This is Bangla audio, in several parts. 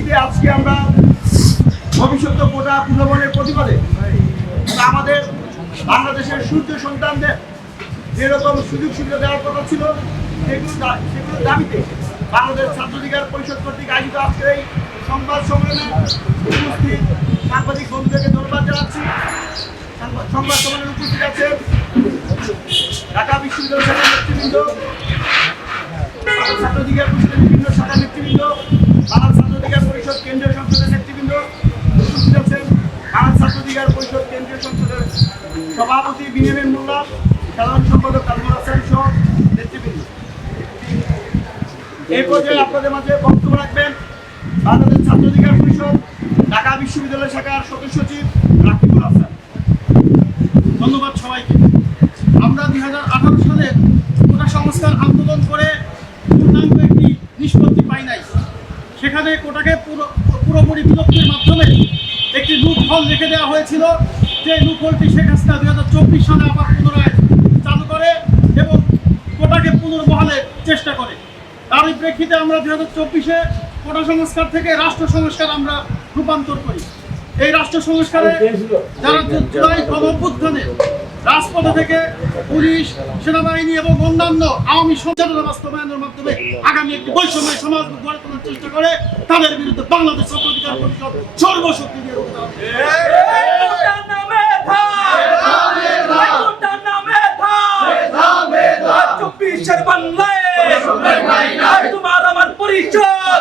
প্রেক্ষিতে আজকে আমরা ভবিষ্যৎ কোটা পুনর্বনের প্রতিবাদে আমাদের বাংলাদেশের সূর্য সন্তানদের যেরকম সুযোগ সুবিধা দেওয়ার কথা ছিল, সেগুলো দাবিতে বাংলাদেশ ছাত্রাধিকার পরিষদ কর্তৃক আয়োজিত আজকের এই সংবাদ সম্মেলনে উপস্থিত সাংবাদিক বন্ধুদেরকে ধন্যবাদ জানাচ্ছি। সংবাদ সম্মেলনে উপস্থিত আছেন ঢাকা বিশ্ববিদ্যালয় শাখার নেতৃবৃন্দ ছাত্রাধিকার পরিষদের বিভিন্ন শাখার নেতৃবৃন্দ বাংলা ছাত্রাধিকার পরিষদ, কেন্দ্রীয় সংসদের নেতৃবৃন্দ, উপস্থিত আছেন বাংলা ছাত্রাধিকার পরিষদ, কেন্দ্রীয় সংসদের সভাপতি বিনিয়ামিন মোল্লা, সাধারণ সম্পাদক হাসান সহ নেতৃবৃন্দ। এই পর্যায়ে আপনাদের মাঝে বক্তব্য রাখবেন বাংলাদেশ ছাত্রাধিকার পরিষদ, ঢাকা বিশ্ববিদ্যালয় শাখার সদস্য সচিব রাকিবুল হাসান। ধন্যবাদ সবাইকে। আমরা দুই হাজার আঠারো সালে কোটা সংস্কার আন্দোলন করে পূর্ণাঙ্গ একটি নিষ্পত্তি পাই নাই সেখানে কোটাকে পুরো পুরোপুরি বিলুপ্তির মাধ্যমে একটি লুপ হল রেখে দেওয়া হয়েছিল। যে লুপ হলটি শেখ হাসিনা দুই হাজার চব্বিশ সালে আবার পুনরায় চালু করে এবং কোটাকে পুনর্বহালের চেষ্টা করে। তারই প্রেক্ষিতে আমরা দুই হাজার চব্বিশে কোটা সংস্কার থেকে রাষ্ট্র সংস্কার আমরা রূপান্তর করি। এই রাষ্ট্র সংস্কারে যারা জুলাই রাজপথে থেকে পুলিশ সেনাবাহিনী এবং অন্যান্য আওয়ামী সঞ্চালনা বাস্তবায়নের মাধ্যমে আগামী একটি বৈষম্য সমাজ গড়ে তোলার চেষ্টা করে তাদের বিরুদ্ধে বাংলাদেশ ছাত্রাধিকার পরিষদ সর্বশক্তি দিয়ে রুখে দাঁড়াবে। কোটার নামে থাক কোটার নামে থাক চব্বিশের বাংলায় তোমার আমার পরিচয়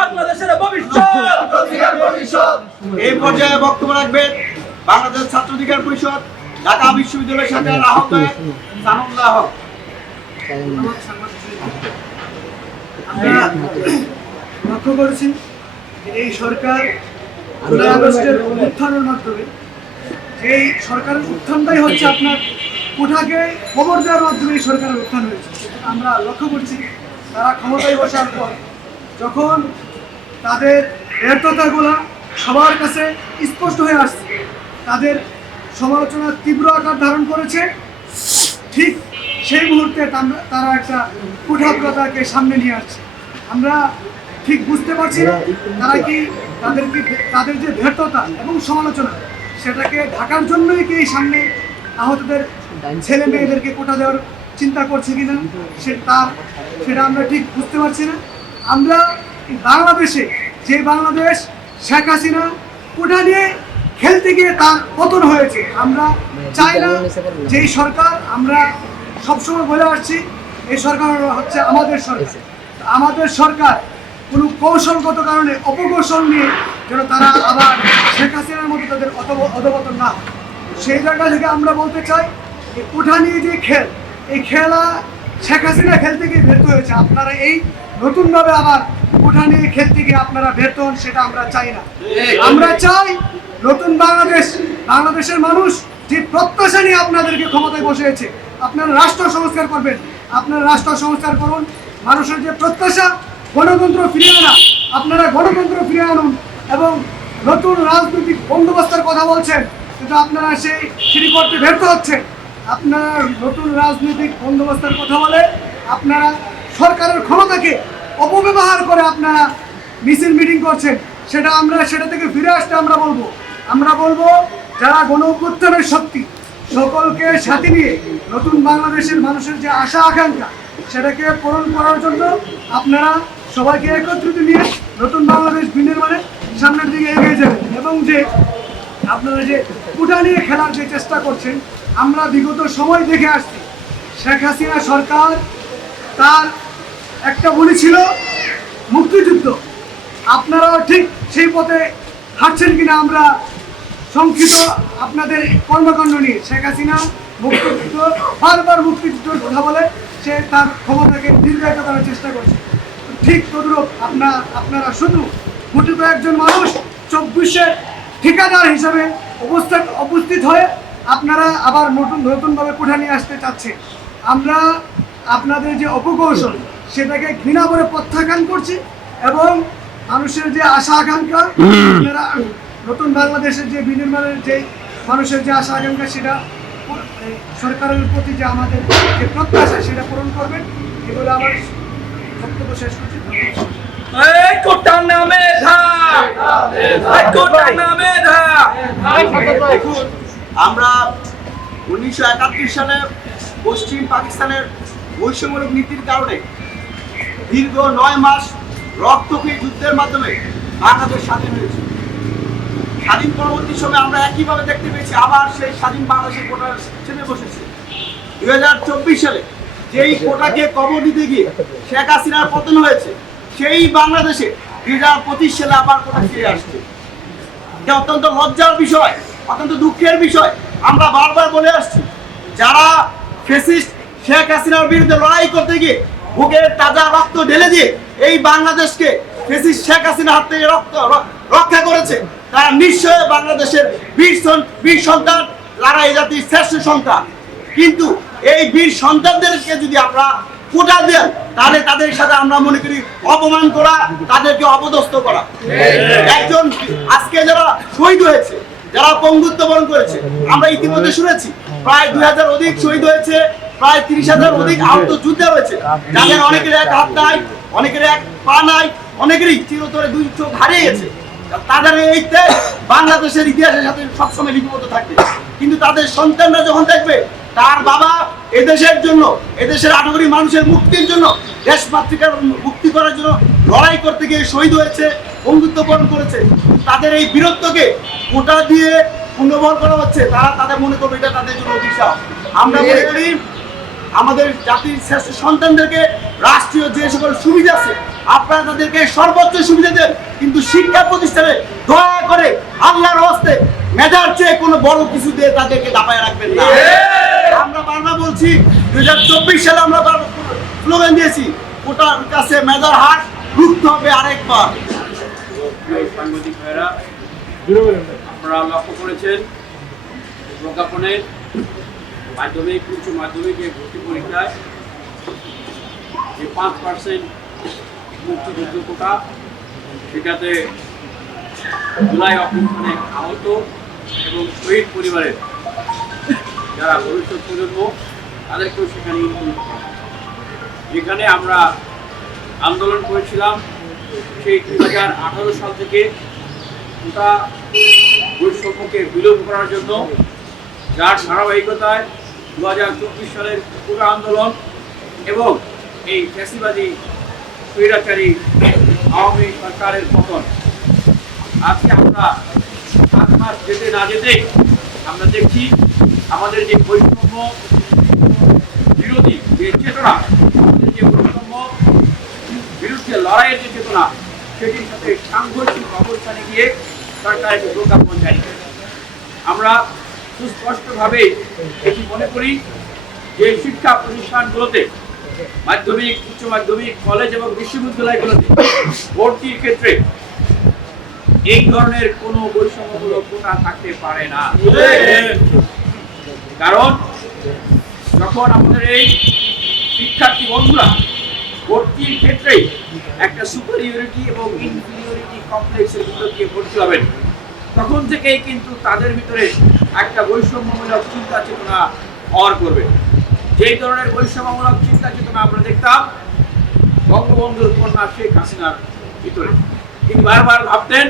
বাংলাদেশের ভবিষ্যৎ। এই পর্যায়ে বক্তব্য রাখবেন ঢাকা বিশ্ববিদ্যালয় শাখার আহ্বায়ক হক আমরা লক্ষ্য করেছি এই সরকার জুলাই আগস্টের উত্থানের মাধ্যমে এই সরকারের উত্থানটাই হচ্ছে আপনার কোঠাকে খবর দেওয়ার মাধ্যমে এই সরকারের উত্থান হয়েছে। আমরা লক্ষ্য করছি তারা ক্ষমতায় বসার পর যখন তাদের ব্যর্থতাগুলো সবার কাছে স্পষ্ট হয়ে আসছে তাদের সমালোচনা তীব্র আকার ধারণ করেছে। ঠিক সেই মুহূর্তে তারা একটা কুঠাগ্রতাকে সামনে নিয়ে আসছে। আমরা ঠিক বুঝতে পারছি না, তারা কি তাদের কি তাদের যে ব্যর্থতা এবং সমালোচনা, সেটাকে ঢাকার জন্যই কি সামনে আহতদের ছেলে মেয়েদেরকে কোটা দেওয়ার চিন্তা করছে কিনা, সে তার সেটা আমরা ঠিক বুঝতে পারছি না। আমরা বাংলাদেশে, যে বাংলাদেশ, শেখ হাসিনা কোটা নিয়ে খেলতে গিয়ে তার পতন হয়েছে। আমরা চাই না যে সরকার আমরা সবসময় বলে আসছি এই সরকার হচ্ছে আমাদের সরকার। আমাদের সরকার কোনো কৌশলগত কারণে অপকৌশল নিয়ে যেন তারা আবার শেখ হাসিনার মতো তাদের অধব- অধপতন না হয়। সেই জায়গা থেকে আমরা বলতে চাই যে কোঠা নিয়ে যে খেল এই খেলা শেখ হাসিনা খেলতে গিয়ে ব্যর্থ হয়েছে। আপনারা এই নতুনভাবে আবার নিয়ে খেলতে গিয়ে আপনারা হন সেটা আমরা চাই না। আমরা চাই নতুন বাংলাদেশ বাংলাদেশের মানুষ যে প্রত্যাশা নিয়ে আপনাদেরকে ক্ষমতায় বসিয়েছে আপনারা রাষ্ট্র সংস্কার করবেন। আপনারা রাষ্ট্র সংস্কার করুন মানুষের যে প্রত্যাশা গণতন্ত্র ফিরিয়ে আনা আপনারা গণতন্ত্র ফিরিয়ে আনুন এবং নতুন রাজনৈতিক বন্দোবস্তের কথা বলছেন কিন্তু আপনারা সেই সেটি করতে ব্যর্থ হচ্ছেন। আপনারা নতুন রাজনৈতিক বন্দোবস্তের কথা বলে আপনারা সরকারের ক্ষমতাকে অপব্যবহার করে আপনারা মিছিল মিটিং করছেন, সেটা আমরা, সেটা থেকে ফিরে আসতে আমরা বলব। আমরা বলব যারা গণ অভ্যুত্থানের শক্তি, সকলকে সাথে নিয়ে নতুন বাংলাদেশের মানুষের যে আশা, আকাঙ্ক্ষা, সেটাকে পূরণ করার জন্য আপনারা সবাইকে একত্রিত নিয়ে নতুন বাংলাদেশ বিনির্মাণে সামনের দিকে এগিয়ে যাবেন। এবং যে আপনারা যে কুটা নিয়ে খেলার যে চেষ্টা করছেন, আমরা বিগত সময় দেখে আসছি, শেখ হাসিনা সরকার তার একটা বলি ছিল, মুক্তিযুদ্ধ। আপনারাও ঠিক সেই পথে হাঁটছেন কিনা আমরা সংক্ষিপ্ত আপনাদের কর্মকাণ্ড নিয়ে শেখ হাসিনা মুক্তিযুদ্ধ, বারবার মুক্তিযুদ্ধের কথা বলে, সে তার ক্ষমতাকে দীর্ঘায়িত করার চেষ্টা করছে। ঠিক তদুরূপ আপনার, আপনারা শুধু গুটি কয়েকজন মানুষ, চব্বিশে ঠিকাদার হিসাবে উপস্থিত উপস্থিত হয়ে আপনারা আবার নতুন, নতুনভাবে কোঠা নিয়ে আসতে চাচ্ছে আমরা আপনাদের যে অপকৌশল সেটাকে ঘৃণা করে প্রত্যাখ্যান করছি এবং মানুষের যে আশা আকাঙ্ক্ষা নতুন বাংলাদেশের যে বিনির্মাণের যে মানুষের যে আশা আকাঙ্ক্ষা সেটা সরকারের প্রতি যে আমাদের যে প্রত্যাশা সেটা পূরণ করবেন। এগুলো আমার বক্তব্য শেষ করছি। আমরা উনিশশো সালে পশ্চিম পাকিস্তানের বৈষম্যমূলক নীতির কারণে দীর্ঘ নয় মাস রক্তকে যুদ্ধের মাধ্যমে বাংলাদেশ স্বাধীন হয়েছে। স্বাধীন পরবর্তী সময়ে আমরা একইভাবে দেখতে পেয়েছি, আবার সেই স্বাধীন বাংলাদেশের কোটা ছেড়ে বসেছে। দুই হাজার চব্বিশ সালে যেই কোটাকে কবর দিতে গিয়ে শেখ হাসিনার পতন হয়েছে, সেই বাংলাদেশে দুই হাজার পঁচিশ সালে আবার কোটা ফিরে আসছে। এটা অত্যন্ত লজ্জার বিষয়, অত্যন্ত দুঃখের বিষয়। আমরা বারবার বলে আসছি, যারা ফেসিস্ট শেখ হাসিনার বিরুদ্ধে লড়াই করতে গিয়ে বুকের তাজা রক্ত ঢেলে দিয়ে এই বাংলাদেশকে ফেসিস্ট শেখ হাসিনার হাত থেকে রক্ত রক্ষা করেছে। তারা নিশ্চয় বাংলাদেশের বীর বীর সন্তান এই জাতির শ্রেষ্ঠ সন্তান। কিন্তু এই বীর সন্তানদেরকে যদি আমরা কোটা দেন, তাহলে তাদের সাথে আমরা মনে করি অপমান করা, তাদেরকে অপদস্থ করা। একজন আজকে যারা শহীদ হয়েছে, যারা পঙ্গুত্ব বরণ করেছে, আমরা ইতিমধ্যে শুনেছি, প্রায় দুই হাজার অধিক শহীদ হয়েছে। প্রায় তিরিশ হাজার অধিক আহত যুদ্ধে হয়েছে যাদের অনেকের এক হাত নাই অনেকের এক পা নাই অনেকেরই চিরতরে দুই চোখ হারিয়ে গেছে। তাদের এই তে- বাংলাদেশের ইতিহাসের সাথে সবসময় লিপিবদ্ধ থাকবে। কিন্তু তাদের সন্তানরা যখন দেখবে তার বাবা এদেশের জন্য এদেশের কোটি মানুষের মুক্তির জন্য দেশ মাতৃকার মুক্তি করার জন্য লড়াই করতে গিয়ে শহীদ হয়েছে বন্ধুত্ব বরণ করেছে তাদের এই বীরত্বকে কোটা দিয়ে পুনর্বহন করা হচ্ছে তারা তাদের মনে করবে এটা তাদের জন্য অভিশাপ। আমরা মনে করি আমাদের জাতির শ্রেষ্ঠ সন্তানদেরকে রাষ্ট্রীয় যে সকল সুবিধা আছে আপনারা তাদেরকে সর্বোচ্চ সুবিধা দেন। কিন্তু শিক্ষা প্রতিষ্ঠানে দয়া করে আল্লাহর হস্তে মেধার চেয়ে কোনো বড় কিছু দিয়ে তাদেরকে দাপায় রাখবেন না। আমরা বারবার বলছি দুই হাজার চব্বিশ সালে আমরা স্লোগান দিয়েছি ওটার কাছে মেধার হাট রুখতে হবে আরেকবার। সাংবাদিক ভাইরা আপনারা লক্ষ্য করেছেন প্রজ্ঞাপনের মাধ্যমিক, উচ্চ মাধ্যমিকের ভর্তি পরীক্ষায় যে পাঁচ পার্সেন্ট মুক্তিযুদ্ধ কোটা, সেটাতে জুলাই অভ্যুত্থানে আহত এবং শহীদ পরিবারের যারা ভবিষ্যৎ প্রজন্ম, তাদেরকেও সেখানে include করা যেখানে আমরা আন্দোলন করেছিলাম, সেই দুই হাজার আঠারো সাল থেকে গোটা বৈষম্যকে বিলোপ করার জন্য, যার ধারাবাহিকতায় দু হাজার চব্বিশ সালের পুরো আন্দোলন এবং এই ফ্যাসিবাদী, স্বৈরাচারী, আওয়ামী সরকারের পতন। আজকে আমরা সাত মাস যেতে না যেতে আমরা দেখছি আমাদের যে বৈষম্য বিরোধী যে চেতনা, আমাদের যে বৈষম্য বিরুদ্ধে লড়াইয়ের যে চেতনা, সেটির সাথে সাংঘর্ষিক অবস্থানে গিয়ে সরকার একটি প্রজ্ঞাপন জারি আমরা সুস্পষ্টভাবে এটি মনে করি যে শিক্ষা প্রতিষ্ঠানগুলোতে মাধ্যমিক, উচ্চ মাধ্যমিক, কলেজ এবং বিশ্ববিদ্যালয়গুলোতে ভর্তির ক্ষেত্রে এই ধরনের কোনো বৈষম্যমূলক কোটা থাকতে পারে না। কারণ যখন আমাদের এই শিক্ষার্থী বন্ধুরা ভর্তির ক্ষেত্রে একটা সুপারিয়রিটি এবং ইনফিরিয়রিটি কমপ্লেক্সের ভিতর দিয়ে ভর্তি হবেন তখন থেকেই কিন্তু তাদের ভিতরে একটা বৈষম্যমূলক চিন্তা চেতনা হওয়ার করবে। যেই ধরনের বৈষম্যমূলক চিন্তা চেতনা আমরা দেখতাম বঙ্গবন্ধুর কন্যা শেখ হাসিনার ভিতরে। তিনি বারবার ভাবতেন,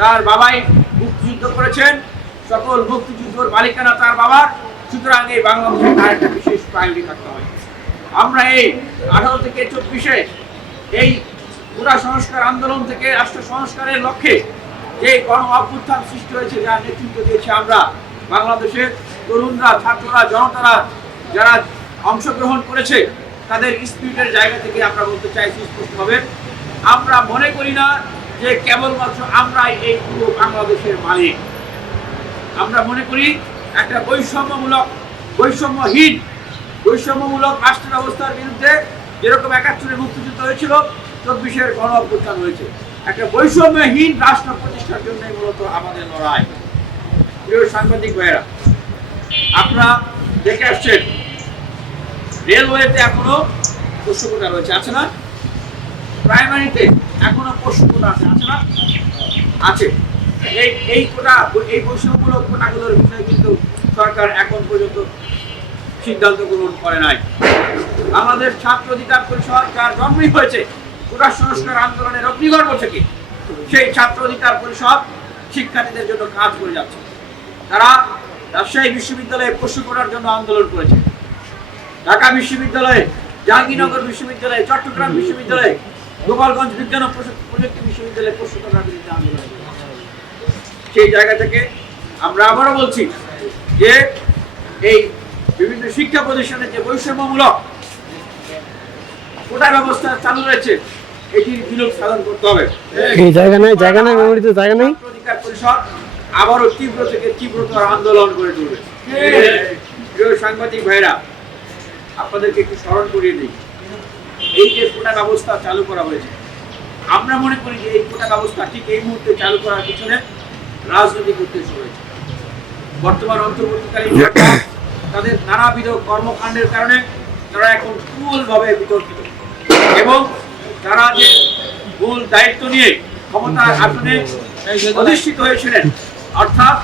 তার বাবাই মুক্তিযুদ্ধ করেছেন, সকল মুক্তিযুদ্ধর মালিকানা তার বাবার, সুতরাং এই বাংলাদেশে তার একটা বিশেষ প্রায়োরিটি থাকতে হয় আমরা এই আঠারো থেকে চব্বিশে এই পুরা সংস্কার আন্দোলন থেকে রাষ্ট্র সংস্কারের লক্ষ্যে যে গণ অভ্যুত্থান সৃষ্টি হয়েছে, যার নেতৃত্ব দিয়েছে আমরা, বাংলাদেশের তরুণরা, ছাত্ররা, জনতারা যারা অংশগ্রহণ করেছে, তাদের স্পিরিটের জায়গা থেকে আমরা বলতে চাইছি স্পষ্টভাবে আমরা মনে করি না যে কেবলমাত্র আমরাই এই পুরো বাংলাদেশের মালিক। আমরা মনে করি একটা বৈষম্যমূলক, বৈষম্যহীন, বৈষম্যমূলক রাষ্ট্র ব্যবস্থার বিরুদ্ধে যেরকম একাত্তরে মুক্তিযুদ্ধ হয়েছিল, চব্বিশের গণ অভ্যুত্থান হয়েছে। একটা বৈষম্যহীন রাষ্ট্র প্রতিষ্ঠার জন্য মূলত আমাদের লড়াই। প্রিয় সাংবাদিক ভাইয়েরা, আপনারা দেখে আসছেন, রেলওয়েতে এখনও পোষ্যকোটা রয়েছে, আছে না? প্রাইমারিতে এখনও পোষ্যকোটা আছে আছে না? আছে। এই এই কোটা, এই বৈষম্যমূলক কোটাগুলোর বিষয়ে কিন্তু সরকার এখন পর্যন্ত সিদ্ধান্ত গ্রহণ করে নাই। বাংলাদেশ ছাত্র অধিকার পরিষদ যার জন্মই হয়েছে কোটা সংস্কার আন্দোলনের অগ্নিগর্ভ থেকে সেই ছাত্র অধিকার পরিষদ শিক্ষার্থীদের জন্য কাজ করে যাচ্ছে। তারা রাজশাহী বিশ্ববিদ্যালয়ে প্রশ্ন করার জন্য আন্দোলন করেছে। ঢাকা বিশ্ববিদ্যালয়ে, জাহাঙ্গীরনগর বিশ্ববিদ্যালয়ে, চট্টগ্রাম বিশ্ববিদ্যালয়ে, গোপালগঞ্জ বিজ্ঞান ও প্রযুক্তি বিশ্ববিদ্যালয়ে প্রশ্ন করার বিরুদ্ধে আন্দোলন সেই জায়গা থেকে আমরা আবারও বলছি যে এই বিভিন্ন শিক্ষা প্রতিষ্ঠানে যে বৈষম্যমূলক কোটা ব্যবস্থা চালু রয়েছে এটির বিলোপ সাধন করতে হবে। এই জায়গা নাই জায়গা নাই মেমোরিতে জায়গা নেই। অধিকার পরিষদ আবারও তীব্র থেকে তীব্রতর আন্দোলন করে তুলবে। প্রিয় সাংবাদিক ভাইরা আপনাদেরকে একটু স্মরণ করিয়ে দিই। এই যে কোটা ব্যবস্থা চালু করা হয়েছে আমরা মনে করি যে এই কোটা ব্যবস্থা ঠিক এই মুহূর্তে চালু করার পিছনে রাজনৈতিক উদ্দেশ্য রয়েছে। বর্তমান অন্তর্বর্তীকালীন সরকার তাদের নানাবিধ কর্মকাণ্ডের কারণে তারা এখন মূলভাবে বিতর্কিত। এবং তারা যে মূল দায়িত্ব নিয়ে ক্ষমতার আসনে অধিষ্ঠিত হয়েছিলেন, অর্থাৎ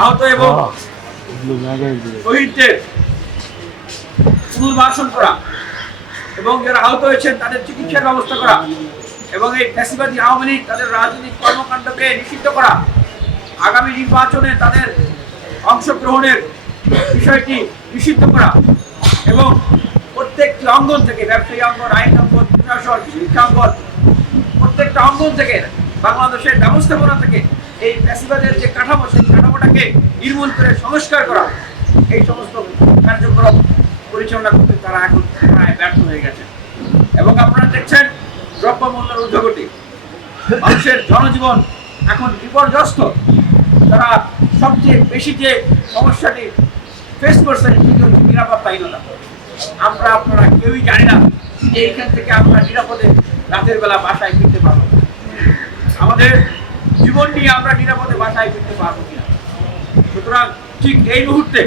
আহত এবং শহীদদের পুনর্বাসন করা এবং যারা আহত হয়েছেন তাদের চিকিৎসার ব্যবস্থা করা এবং এই ফ্যাসিবাদী আওয়ামী লীগ তাদের রাজনৈতিক কর্মকাণ্ডকে নিষিদ্ধ করা। আগামী নির্বাচনে তাদের অংশগ্রহণের বিষয়টি নিষিদ্ধ করা এবং প্রত্যেকটি অঙ্গন থেকে ব্যবসায়ী অঙ্গন, আইন অঙ্গন প্রত্যেকটা অঙ্গন থেকে বাংলাদেশের ব্যবস্থাপনা থেকে এই ফ্যাসিবাদের যে কাঠামো, সেই কাঠামোটাকে নির্মূল করে সংস্কার করা এই সমস্ত কার্যক্রম পরিচালনা করতে তারা এখন প্রায় ব্যর্থ হয়ে গেছে। এবং আপনারা দেখছেন দ্রব্যমূল্যের ঊর্ধ্বগতি মানুষের জনজীবন এখন বিপর্যস্ত। তারা সবচেয়ে বেশি যে সমস্যাটি ফেস করছেন, সেটি হচ্ছে নিরাপত্তাহীনতা আমরা, আপনারা কেউই জানি না এইখান থেকে আমরা নিরাপদে রাতের বেলা বাসায় ফিরতে পারব। আমাদের জীবন নিয়ে আমরা নিরাপদে বাসায় ফিরতে পারব কিনা। সুতরাং ঠিক এই মুহূর্তে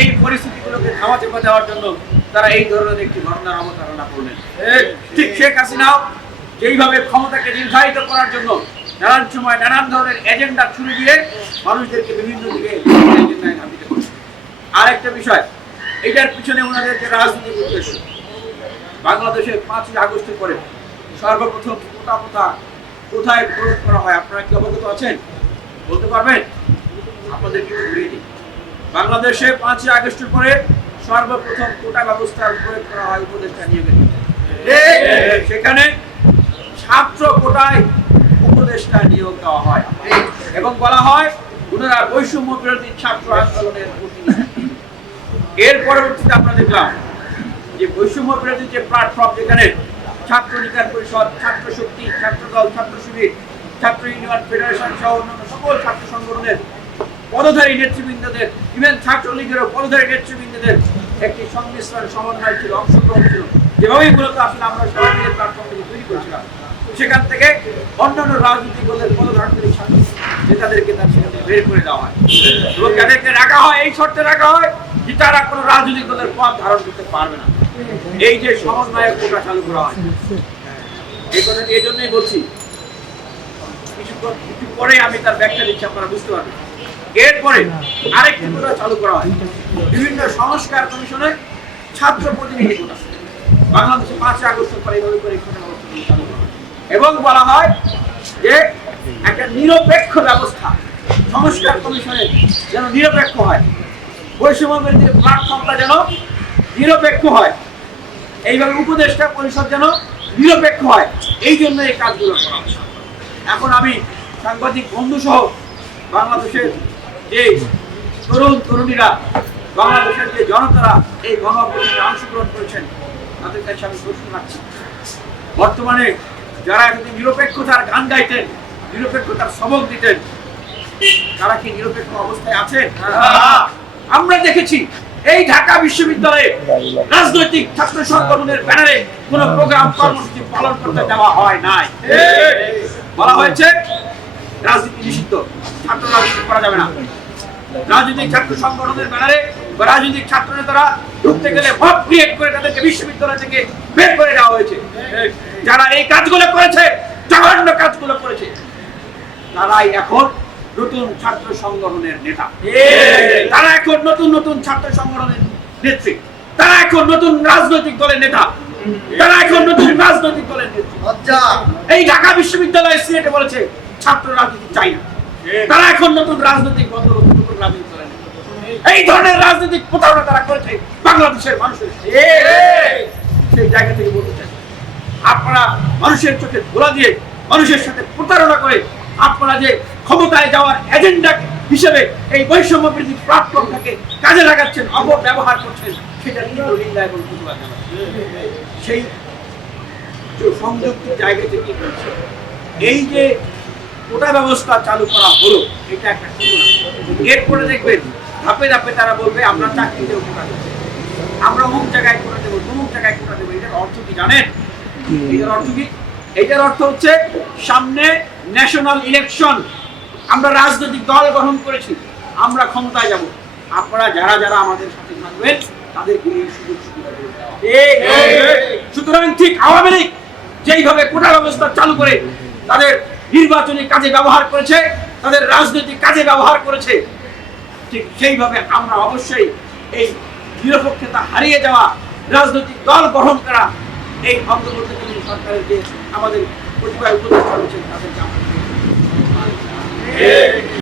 এই পরিস্থিতিগুলোকে চাপা দেওয়ার জন্য তারা এই ধরনের একটি ঘটনার অবতারণা করলেন। ঠিক শেখ হাসিনাও যেইভাবে ক্ষমতাকে নির্ধারিত করার জন্য নানান সময় নানান ধরনের এজেন্ডা ছুড়ে দিয়ে মানুষদেরকে বিভিন্ন দিকে আর একটা বিষয় এটার পিছনে ওনাদের যে রাজনৈতিক উদ্দেশ্য। বাংলাদেশের পাঁচই আগস্টের পরে সর্বপ্রথম কোটা কোথা কোথায় প্রয়োগ করা হয় আপনারা কি অবগত আছেন? বলতে পারবেন? আপনাদের কিন্তু ঘুরিয়ে দিই বাংলাদেশে পাঁচই আগস্টের পরে সর্বপ্রথম কোটা ব্যবস্থার প্রয়োগ করা হয় উপদেষ্টা নিয়োগের সেখানে ছাত্র কোটায় উপদেষ্টা নিয়োগ দেওয়া হয়। এবং বলা হয় ওনারা বৈষম্য বিরোধী ছাত্র আন্দোলনের এর পরবর্তীতে আমরা দেখলাম বৈষম্য বিরোধী যে প্ল্যাটফর্ম যেখানে ছাত্র অধিকার পরিষদ, ছাত্র শক্তি, ছাত্র দল, ছাত্র শিবির, ছাত্র ইউনিয়ন ফেডারেশন সহ অন্যান্য সকল ছাত্র সংগঠনের পদধারী নেতৃবৃন্দদের ইভেন ছাত্র লীগেরও পদধারী নেতৃবৃন্দদের একটি সংমিশ্রণ, সমন্বয় ছিল, অংশগ্রহণ ছিল। যেভাবেই মূলত আসলে আমরা সবাই মিলে তৈরি করেছিলাম, সেখান থেকে অন্যান্য রাজনৈতিক দলের ছাত্র নেতাদেরকে তার সেখান বের করে দেওয়া হয়। এবং যাদেরকে রাখা হয়, এই শর্তে রাখা হয় যে তারা কোনো রাজনৈতিক দলের পথ ধারণ করতে পারবে না। এই যে সমন্বয়ের কোটা চালু করা হয়। এই কথাটি এই জন্যই বলছি। পরে আমি তার ব্যাখ্যা দিচ্ছি, আপনারা বুঝতে পারবেন। এরপরে আরেকটি কোটা চালু করা হয়। বিভিন্ন সংস্কার কমিশনে ছাত্র প্রতিনিধি কোটা। বাংলাদেশে পাঁচই আগস্টের পরে এইভাবে করে এবং বলা হয় যে একটা নিরপেক্ষ ব্যবস্থা সংস্কার কমিশনের যেন নিরপেক্ষ হয়। বৈষম্যের যে প্ল্যাটফর্মটা যেন নিরপেক্ষ হয়। এইভাবে উপদেষ্টা পরিষদ যেন নিরপেক্ষ হয়, এই জন্য এই কাজগুলো করা এখন আমি সাংবাদিক বন্ধু সহ বাংলাদেশের যে তরুণ, তরুণীরা, বাংলাদেশের যে জনতারা এই গণ অংশগ্রহণ করেছেন, তাদের কাছে আমি প্রশ্ন রাখছি। বর্তমানে যারা এতদিন নিরপেক্ষতার গান গাইতেন, নিরপেক্ষতার সবক দিতেন, তারা কি নিরপেক্ষ অবস্থায় আছেন? আমরা দেখেছি এই ঢাকা বিশ্ববিদ্যালয়ে রাজনৈতিক ছাত্র সংগঠনের ব্যানারে কোন প্রোগ্রাম কর্মসূচি পালন করতে দেওয়া হয় নাই। বলা হয়েছে, রাজনীতি নিষিদ্ধ ছাত্র রাজনীতি করা যাবে না। রাজনৈতিক ছাত্র সংগঠনের ব্যানারে বা রাজনৈতিক ছাত্র নেতারা ঢুকতে গেলে ভোট ক্রিয়েট করে তাদেরকে বিশ্ববিদ্যালয় থেকে বের করে দেওয়া হয়েছে। যারা এই কাজগুলো করেছে, জঘন্য কাজগুলো করেছে, তারাই এখন নতুন ছাত্র সংগঠনের নেতা। তারা এখন নতুন নতুন ছাত্র সংগঠনের নেত্রী। তারা এখন নতুন রাজনৈতিক দলের নেতা। তারা এখন নতুন রাজনৈতিক দলের নেত্রী। এই ঢাকা বিশ্ববিদ্যালয় সিলেটে বলেছে ছাত্র রাজনীতি চাই না। তারা এখন নতুন রাজনৈতিক বন্দোবস্ত নতুন রাজনীতি করেন এই ধরনের রাজনৈতিক প্রতারণা তারা করেছে বাংলাদেশের মানুষের। সেই জায়গা থেকে বলতে চাই আপনারা মানুষের চোখে ধোলা দিয়ে মানুষের সাথে প্রতারণা করে আপনারা যে ক্ষমতায় যাওয়ার এজেন্ডা হিসেবে এই বৈষম্য বৃদ্ধি প্ল্যাটফর্মটাকে কাজে লাগাচ্ছেন, অপব্যবহার করছেন, সেটা নিন্দা এবং সেই সংযুক্ত জায়গা থেকে বলছে এই যে কোটা ব্যবস্থা চালু করা হলো, এটা একটা এরপরে দেখবেন, ধাপে ধাপে তারা বলবে, আমরা চাকরিতেও কোটা দেবো। আমরা অমুক জায়গায় কোটা দেবো, তমুক জায়গায় কোটা দেবো। এটার অর্থ কি জানেন? এটার অর্থ কি? এটার অর্থ হচ্ছে, সামনে ন্যাশনাল ইলেকশন আমরা রাজনৈতিক দল গ্রহণ করেছি আমরা ক্ষমতায় যাব আপনারা যারা যারা আমাদের সাথে থাকবেন তাদেরকে এই সুযোগ সুবিধা। সুতরাং ঠিক আওয়ামী লীগ যেইভাবে কোটা ব্যবস্থা চালু করে তাদের নির্বাচনী কাজে ব্যবহার করেছে তাদের রাজনৈতিক কাজে ব্যবহার করেছে ঠিক সেইভাবে আমরা অবশ্যই এই নিরপেক্ষতা হারিয়ে যাওয়া রাজনৈতিক দল গ্রহণ করা এই অন্তর্বর্তীকালীন সরকারের যে আমাদের প্রতিভা উপদেষ্টা রয়েছেন তাদেরকে আমরা Yeah.